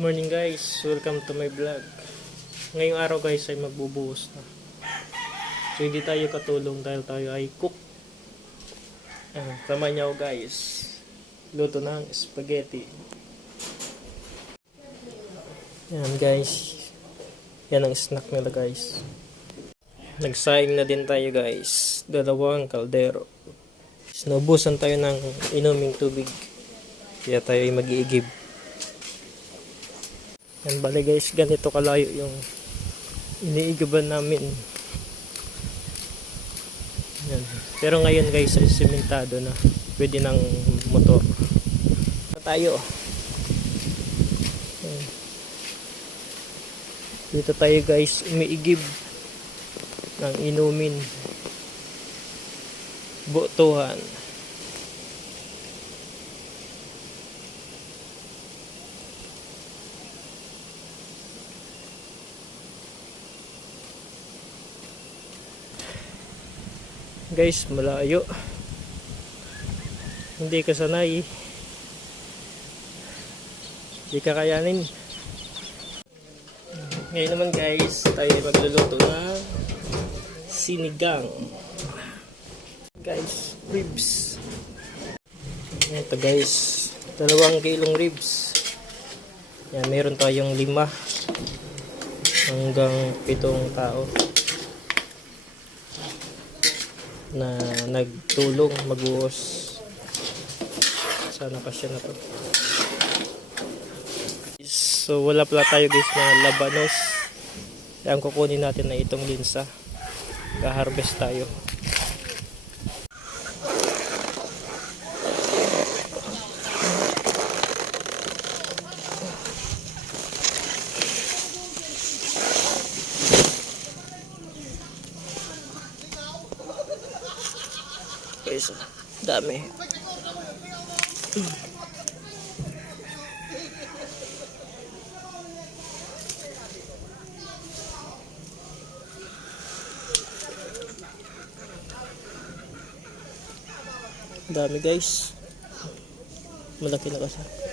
Good morning guys, welcome to my vlog. Ngayong araw guys ay magbubuhos na. So hindi tayo katulong dahil tayo ay cook. Yan, sama niyo guys. Luto ng spaghetti. Yan guys. Yan ang snack nila guys. Nagsaing na din tayo guys. Dalawang kaldero. Sinubusan tayo ng inuming tubig. Kaya tayo ay mag-iigib. Yan bali guys, ganito kalayo yung iniigiban namin. Yan. Pero ngayon guys ay simentado na. Pwede ng motor. Na tayo. Yan. Dito tayo guys umiigib ng inumin. Botohan. guys malayo. Hindi ka sanay. Hindi ka kayanin. Ngayon naman guys tayo ay magluluto ng sinigang guys ribs. Ito guys. Dalawang kilong ribs. Yan meron tayong lima hanggang pitong tao na nagtulong magbuhos sana pa siya na to. So wala pala tayo guys na labanos. Kaya kukunin natin na itong linsa. Ka-harvest tayo guys dami. Dami guys. Malaki na kasi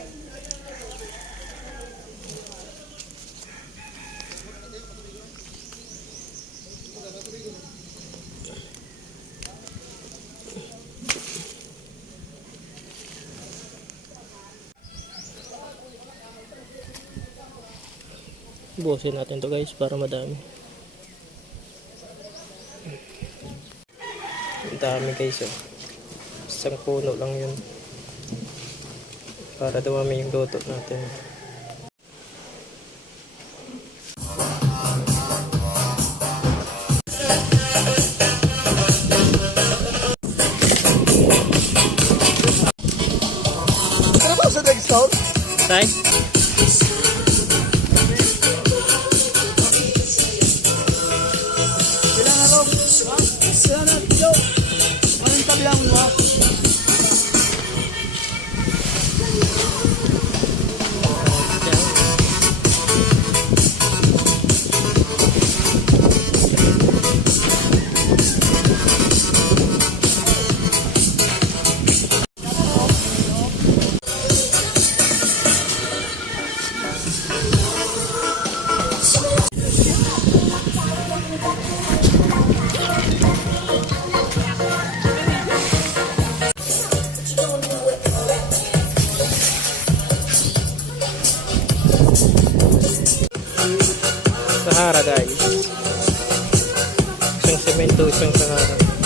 buhusin natin to guys para madami ang dami guys oh. isang puno lang yun para dumami yung luto natin Ano ba sa next town? tay son of Joe. Sahara guys. Isang semento isang Sahara